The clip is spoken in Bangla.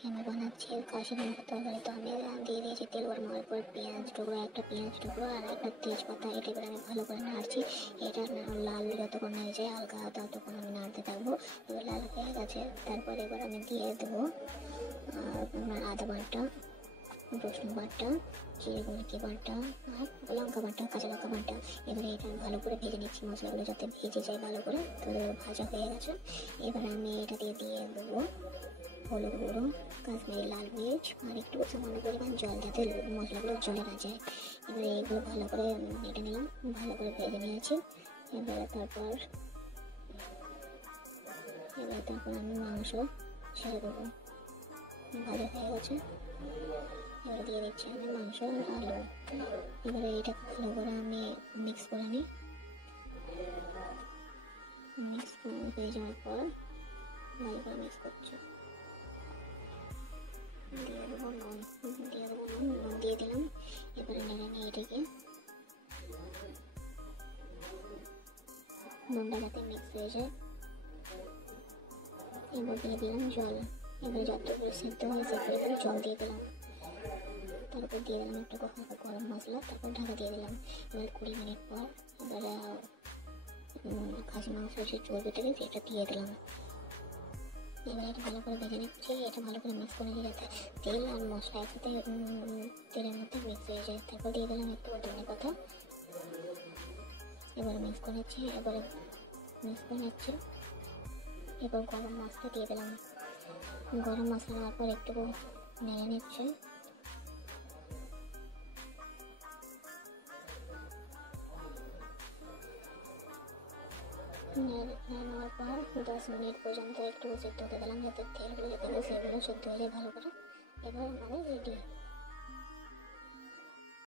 আজকে আমি বানাচ্ছি কাশি লঙ্কা তরকারি। তো আমি দিয়ে দিয়েছি তেল গরম হওয়ার পর পেঁয়াজ টুকরো, একটা পেঁয়াজ টুকরো আর একটা তেজপাতা, এটা করে আমি ভালো করে নাড়ছি। এটা লাল যতক্ষণ হয়ে যায় হালকা ততক্ষণ আমি নাড়তে থাকবো। এবার লাল হয়ে গেছে, তারপর এবার আমি দিয়ে দেবো আপনার আদা বাটা, রসুন বাটা, জিরে গুঁড়ি বাটা আর লঙ্কা বাটা, কাঁচা লঙ্কা বাটা। এবারে এটা ভালো করে ভেজে নিচ্ছি, মশলাগুলো যাতে ভেজে যায় ভালো করে। তো ভাজা হয়ে গেছে, এবার আমি এটা দিয়ে দেবো হলুদ গুঁড়ো, কাশ্মীরি লাল মির্চ আর একটু সামান্য পরিমাণ জল, যাতে মশলাগুলো জ্বলে না যায়। এবারে এগুলো ভালো করে মেটে নিলাম, ভালো করে ভেজে নিয়েছি। এবারে তারপর আমি মাংস ছেড়ে দেবো, ভালো হয়ে গেছে। এবারে দিয়ে দিচ্ছি আমি মাংস আর আলু। এবারে এটা ভালো করে আমি মিক্স করে নিই। মিক্স হয়ে যাওয়ার পর ভালো করে মিক্স করছি। দিয়ে দেবো নুন, দিয়ে দিলাম। এবারে নেড়ে নিয়ে এটাকে নুনটা যাতে মিক্স হয়ে যায়। এবার দিয়ে দিলাম জল। এবার যতটুকু সেদ্ধ হয় সে পরিমাণে জল দিয়ে দিলাম। তারপর দিয়ে দিলাম একটু গরম মশলা, তারপর ঢাকা দিয়ে দিলাম। এবার 20 মিনিট পর এবার খাসি মাংস যে চর্বিটাকে সেটা দিয়ে দিলাম। এবার এটা ভালো করে ভেজে নিচ্ছি। এটা ভালো করে মিক্স করে নিয়ে যাতে তেল আর মশলা একসাথে তেলের মধ্যে মিক্স হয়ে যায়। তারপর দিয়ে দিলাম একটু ধনে পাতা। এবারে মিক্স করে নিচ্ছি। এবার গরম মশলা দিয়ে দিলাম। গরম মশলা দেওয়ার পর একটু নেড়ে নিচ্ছে। নেওয়ার পর 10 মিনিট পর্যন্ত একটু সেদ্ধ হতে দিলাম, যাতে তেলগুলো যেতে সেগুলো সেদ্ধ হয়ে যায় ভালো করে। এবার আমাদের রেডি।